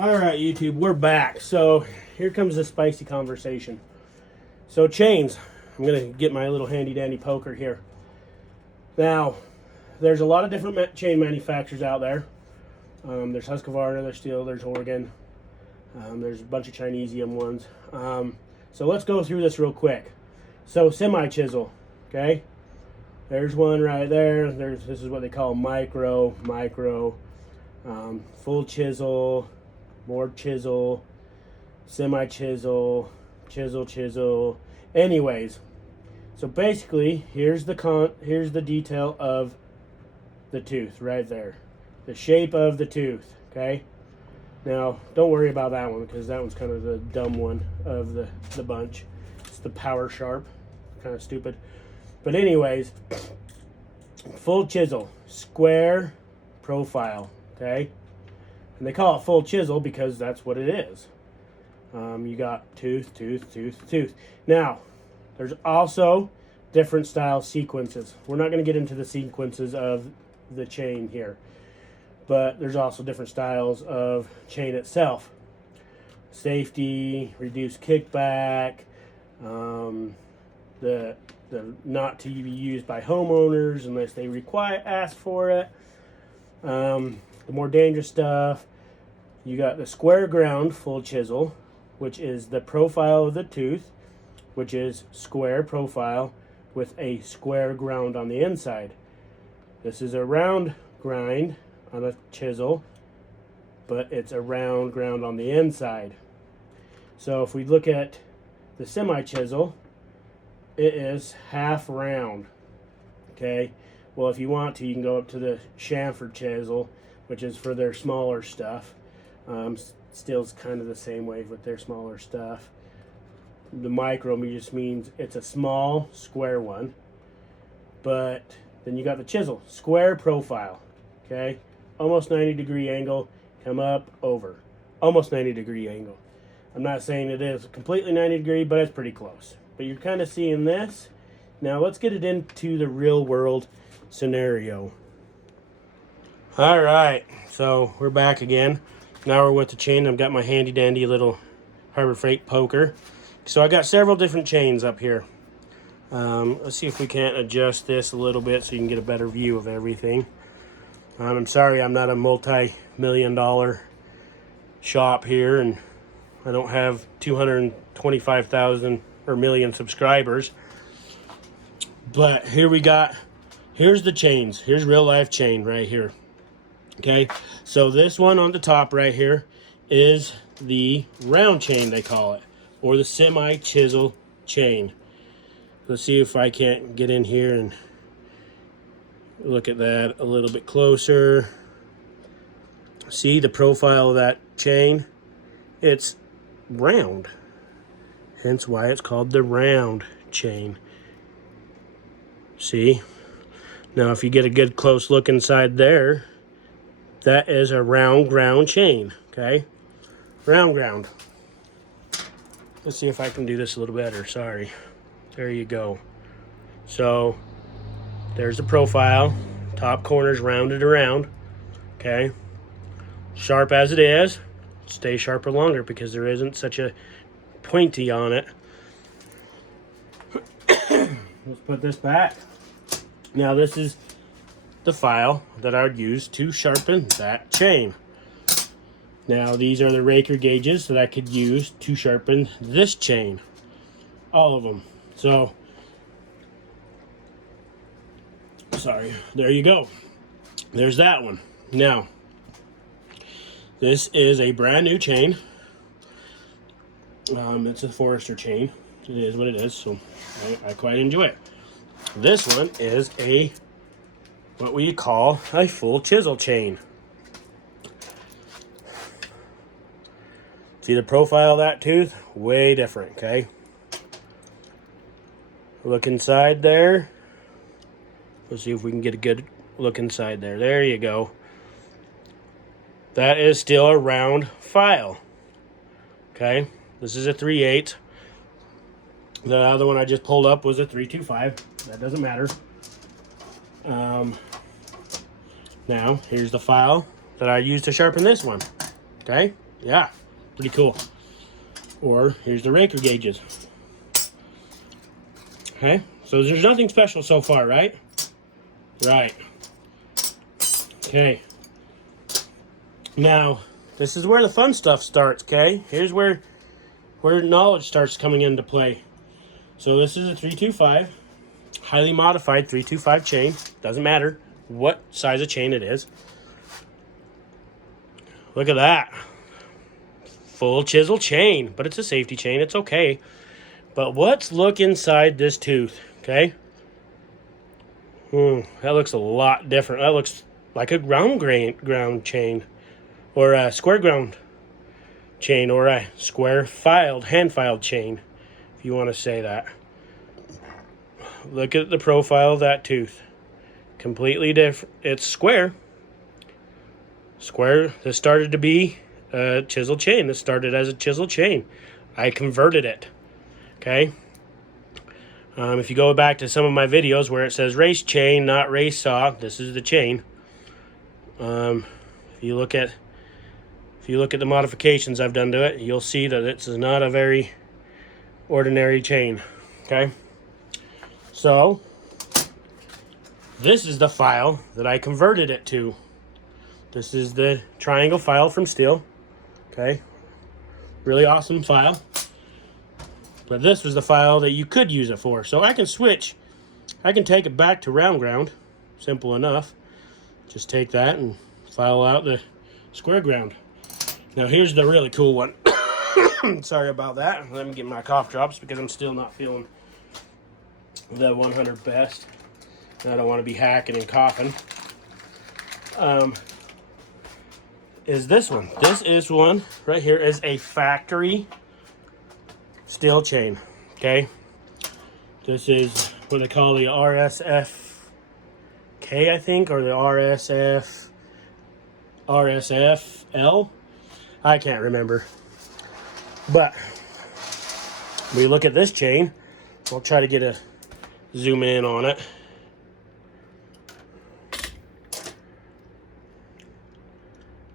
All right, YouTube, we're back. So here comes the spicy conversation. So chains, I'm gonna get my little handy dandy poker here. Now, there's a lot of different chain manufacturers out there. There's Husqvarna, there's Steel, there's Oregon. There's a bunch of Chinesium ones. So let's go through this real quick. So semi-chisel, okay? There's one right there. This is what they call micro, full chisel, more chisel, semi-chisel, chisel. Anyways, so basically, here's the detail of the tooth right there. The shape of the tooth, okay? Now, don't worry about that one because that one's kind of the dumb one of the bunch. It's the power sharp, kind of stupid. But anyways, full chisel, square profile, okay? And they call it full chisel because that's what it is. You got tooth. Now, there's also different style sequences. We're not going to get into the sequences of the chain here, but there's also different styles of chain itself. Safety, reduced kickback, the not to be used by homeowners unless they ask for it. The more dangerous stuff, you got the square ground full chisel, which is the profile of the tooth, which is square profile with a square ground on the inside. This is a round grind on a chisel, but it's a round ground on the inside. So if we look at the semi-chisel, it is half round, okay? Well, if you want to, you can go up to the chamfer chisel, which is for their smaller stuff. Still's kind of the same way with their smaller stuff. The micro just means it's a small square one, but then you got the chisel, square profile, okay? Almost 90-degree angle, come up, over. Almost 90-degree angle. I'm not saying it is completely 90-degree, but it's pretty close. But you're kind of seeing this. Now let's get it into the real world scenario. All right, so we're back again. Now we're with the chain. I've got my handy dandy little Harbor Freight poker. So I got several different chains up here. Let's see if we can't adjust this a little bit so you can get a better view of everything. I'm sorry I'm not a multi-million-dollar shop here, and I don't have 225,000 or million subscribers. But here's the chains. Here's real life chain right here. Okay, so this one on the top right here is the round chain, they call it, or the semi-chisel chain. Let's see if I can't get in here and look at that a little bit closer. See the profile of that chain? It's round, hence why it's called the round chain. See? Now if you get a good close look inside there, that is a round ground chain, okay? Round ground. Let's see if I can do this a little better, sorry. There you go. So, there's the profile. Top corner's rounded around, okay? Sharp as it is, stay sharper longer because there isn't such a pointy on it. Let's put this back. Now this is the file that I would use to sharpen that chain. Now these are the Raker gauges that I could use to sharpen this chain. All of them. So, sorry, there you go. There's that one. Now, this is a brand new chain. It's a Forester chain. It is what it is, so I quite enjoy it. This one is what we call a full chisel chain. See the profile of that tooth? Way different, okay? Look inside there. Let's see if we can get a good look inside there. There you go. That is still a round file. Okay, this is a 3/8. The other one I just pulled up was a 325. That doesn't matter. Now, here's the file that I used to sharpen this one. Okay? Yeah, pretty cool. Or here's the Raker gauges. Okay, so there's nothing special so far, right? Right. Okay. Now, this is where the fun stuff starts, okay? Here's where knowledge starts coming into play. So this is a 325, highly modified 325 chain. Doesn't matter what size of chain it is. Look at that. Full chisel chain, but it's a safety chain. It's okay. But let's look inside this tooth, okay? That looks a lot different. That looks like a ground chain, or a square ground chain, or a square hand filed chain, if you want to say that. Look at the profile of that tooth. Completely different. It's square. Square. This started to be a chisel chain. This started as a chisel chain. I converted it. Okay. If you go back to some of my videos where it says race chain, not race saw, this is the chain. If you look at the modifications I've done to it, you'll see that it's not a very ordinary chain. Okay. So this is the file that I converted it to. This is the triangle file from Steel. Okay. Really awesome file. But this was the file that you could use it for. So I can switch. I can take it back to round ground. Simple enough. Just take that and file out the square ground. Now here's the really cool one. Sorry about that. Let me get my cough drops because I'm still not feeling the 100 best. I don't want to be hacking and coughing. Is this one. This is one right here is a factory steel chain. Okay. This is what they call the RSFK, I think, or the RSFL. I can't remember. But we look at this chain. I'll try to get a zoom in on it.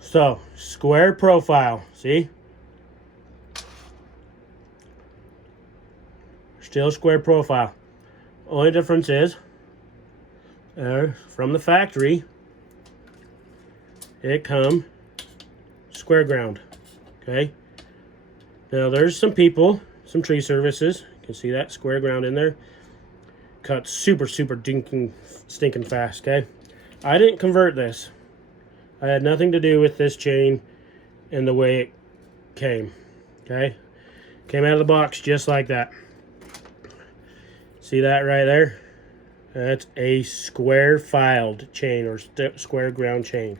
So, square profile, see? Still square profile. Only difference is, from the factory, it come square ground, okay? Now there's some people, some tree services, you can see that square ground in there. Cut super stinking fast, okay? I didn't convert this. I had nothing to do with this chain and the way it came, okay? Came out of the box just like that. See that right there? That's a square filed chain or square ground chain.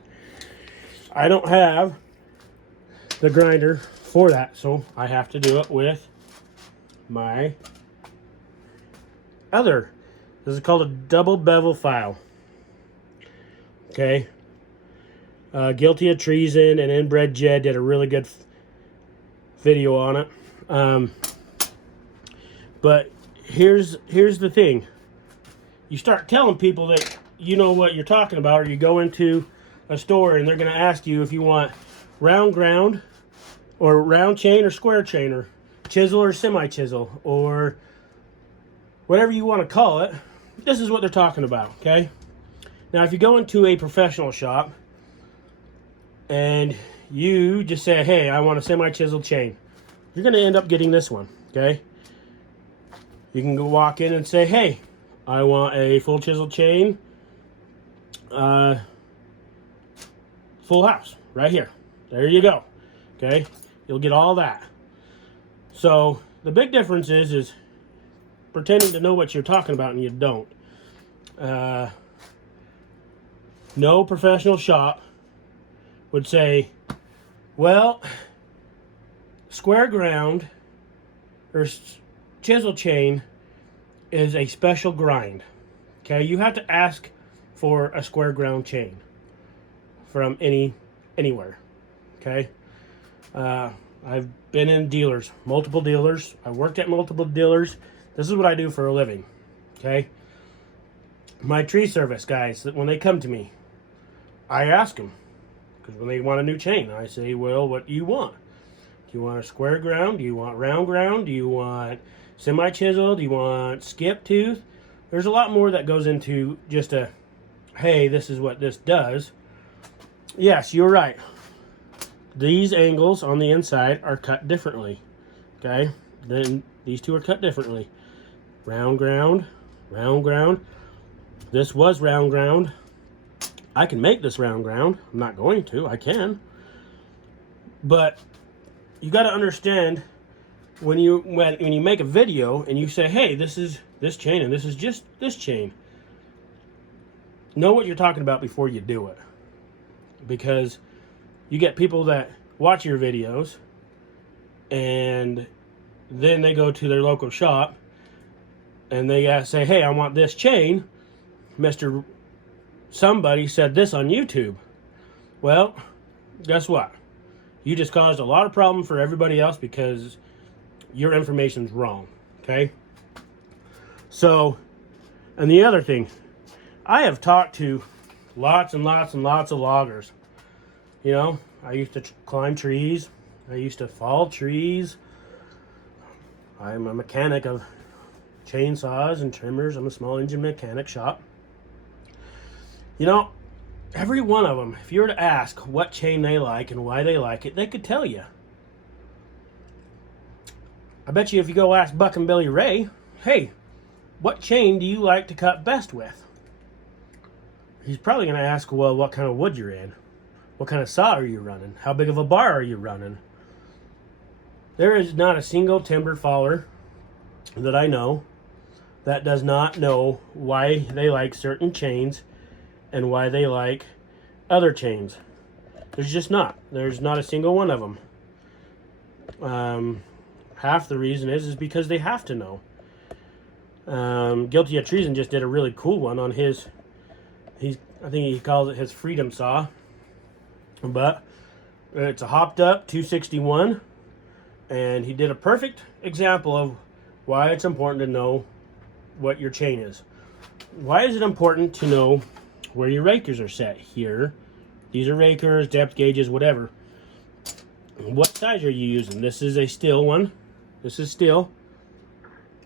I don't have the grinder for that, so I have to do it with my other. This is called a double bevel file. Okay. Guilty of Treason and Inbred Jed did a really good video on it. But here's the thing. You start telling people that you know what you're talking about, or you go into a store and they're going to ask you if you want round ground or round chain or square chain or chisel or semi-chisel or whatever you want to call it. This is what they're talking about, okay? Now, if you go into a professional shop and you just say, hey, I want a semi-chisel chain, you're going to end up getting this one, okay? You can go walk in and say, hey, I want a full chisel chain, full house, right here. There you go, okay? You'll get all that. So the big difference is pretending to know what you're talking about and you don't. No professional shop would say, well, square ground or chisel chain is a special grind. Okay, you have to ask for a square ground chain from anywhere. Okay, I've been in dealers, multiple dealers. I worked at multiple dealers. This is what I do for a living. Okay, my tree service guys, when they come to me, I ask them, Because when they want a new chain, I say, well, what do you want? Do you want a square ground? Do you want round ground? Do you want semi-chisel? Do you want skip tooth? There's a lot more that goes into just a, hey, this is what this does. Yes, you're right. These angles on the inside are cut differently. Okay? Then these two are cut differently. Round ground, round ground. This was round ground. I can make this round ground. I'm not going to. I can. But you got to understand when you make a video and you say, hey, this is this chain and this is just this chain. Know what you're talking about before you do it. Because you get people that watch your videos and then they go to their local shop and they say, hey, I want this chain. Mr. Somebody said this on YouTube. Well, guess what? You just caused a lot of problem for everybody else because your information's wrong. Okay? So, and the other thing, I have talked to lots and lots and lots of loggers. You know, I used to climb trees. I used to fall trees. I'm a mechanic of chainsaws and trimmers. I'm a small engine mechanic shop. You know, every one of them, if you were to ask what chain they like and why they like it, they could tell you. I bet you if you go ask Buck and Billy Ray, hey, what chain do you like to cut best with? He's probably going to ask, well, what kind of wood you're in? What kind of saw are you running? How big of a bar are you running? There is not a single timber faller that I know that does not know why they like certain chains and why they like other chains. There's just not. There's not a single one of them. Half the reason is because they have to know. Guilty of Treason just did a really cool one on his, I think he calls it his Freedom Saw. But it's a hopped up 261. And he did a perfect example of why it's important to know what your chain is. Why is it important to know where your rakers are set here? These are rakers, depth gauges, whatever. What size are you using? This is a steel one. This is steel.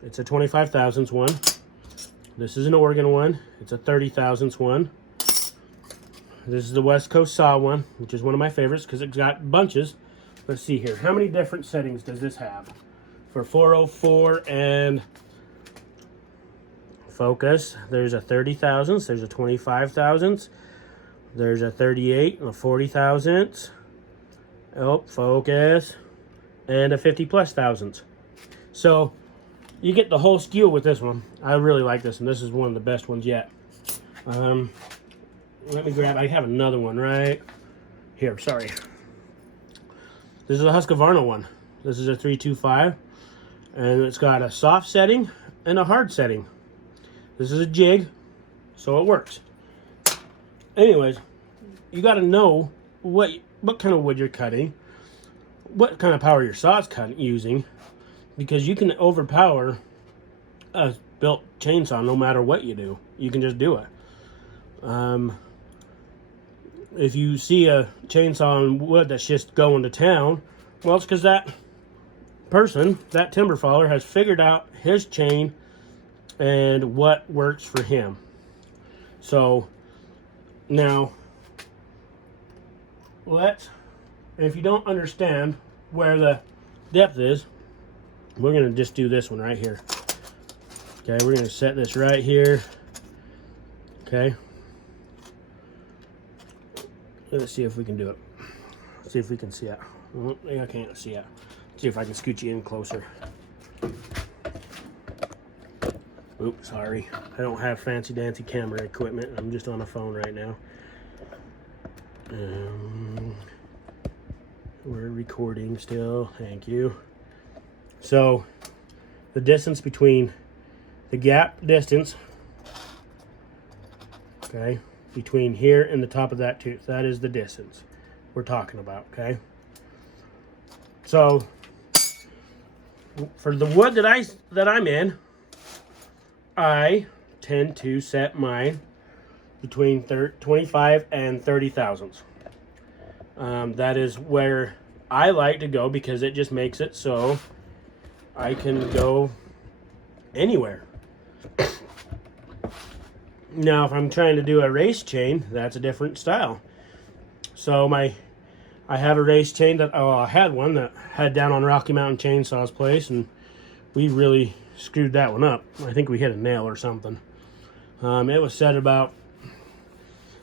It's a 25 thousandths one. This is an Oregon one. It's a 30 thousandths one. This is the West Coast saw one, which is one of my favorites because it's got bunches. Let's see here. How many different settings does this have? For 404 and focus, there's a 30 thousandths, there's a 25 thousandths, there's a 38 and a 40 thousandths. Oh, focus, and a 50 plus thousandths. So you get the whole skew with this one. I really like this one. This is one of the best ones yet. Let me grab, I have another one right here, sorry. This is a Husqvarna one. This is a 325, and it's got a soft setting and a hard setting. This is a jig, so it works. Anyways, you got to know what kind of wood you're cutting, what kind of power your saw's using, because you can overpower a built chainsaw no matter what you do. You can just do it. If you see a chainsaw on wood that's just going to town, well, it's because that person, that timber faller, has figured out his chain and what works for him. So now, if you don't understand where the depth is, we're going to just do this one right here. Okay, we're going to set this right here. Okay. Let's see if we can do it. Let's see if we can see it. I can't see it. Let's see if I can scoot you in closer. Oops, sorry. I don't have fancy dancy camera equipment. I'm just on a phone right now. We're recording still. Thank you. So, the distance between the gap distance, okay, between here and the top of that tooth. That is the distance we're talking about, okay? So, for the wood that I'm in, I tend to set mine between 25 and 30 thousandths. That is where I like to go because it just makes it so I can go anywhere. Now, if I'm trying to do a race chain, that's a different style. So I have a race chain that, I had one that had down on Rocky Mountain Chainsaw's place, and we really screwed that one up. I think we hit a nail or something. It was set about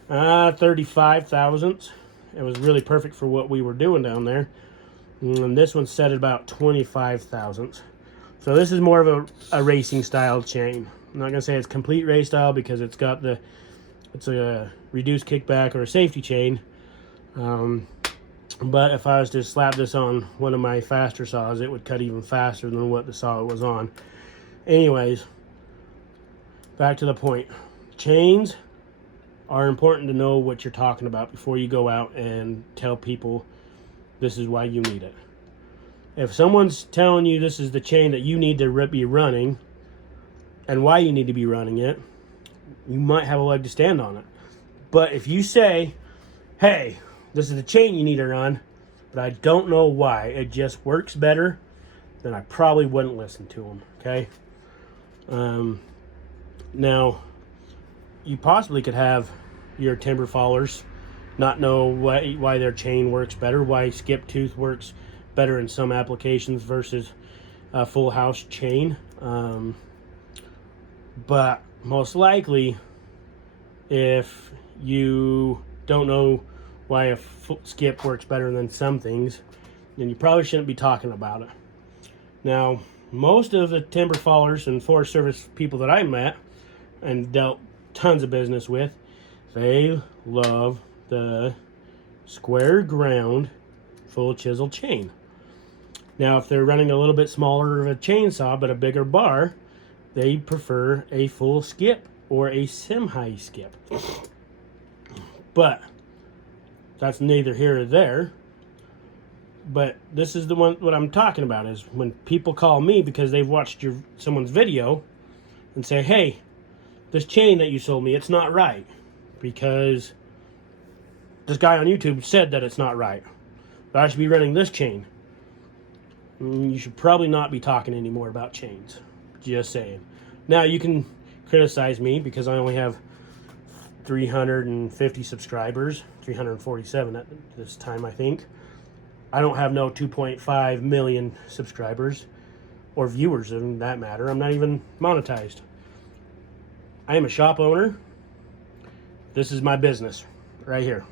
35 thousandths. It was really perfect for what we were doing down there. And this one's set at about 25 thousandths. So this is more of a racing style chain. I'm not gonna say it's complete race style because it's a reduced kickback or a safety chain. But if I was to slap this on one of my faster saws, it would cut even faster than what the saw it was on. Anyways, back to the point. Chains are important to know what you're talking about before you go out and tell people this is why you need it. If someone's telling you this is the chain that you need to be running and why you need to be running it, you might have a leg to stand on it. But if you say, hey, this is the chain you need to run, but I don't know why, it just works better, then I probably wouldn't listen to them, okay? Now, you possibly could have your timber fallers not know why their chain works better, why skip tooth works better in some applications versus a full house chain. But most likely, if you don't know why a skip works better than some things, then you probably shouldn't be talking about it. Now, most of the timber fallers and Forest Service people that I met and dealt tons of business with, they love the square ground full chisel chain. Now, if they're running a little bit smaller of a chainsaw but a bigger bar, they prefer a full skip or a semi skip. But that's neither here or there. But this is the one, what I'm talking about is when people call me because they've watched someone's video and say, hey, this chain that you sold me, it's not right because this guy on YouTube said that it's not right, but I should be running this chain. You should probably not be talking anymore about chains. Just saying. Now, you can criticize me because I only have 350 subscribers, 347 at this time, I think. I don't have no 2.5 million subscribers or viewers in that matter. I'm not even monetized. I am a shop owner. This is my business right here.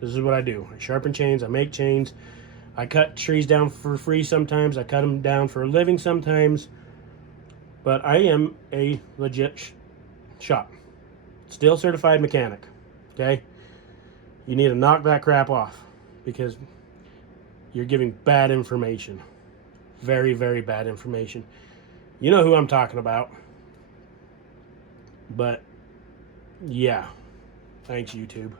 This is what I do. I sharpen chains, I make chains. I cut trees down for free sometimes. I cut them down for a living sometimes. But I am a legit shop. Still certified mechanic. Okay? You need to knock that crap off because you're giving bad information. Very, very bad information. You know who I'm talking about. But, yeah. Thanks, YouTube.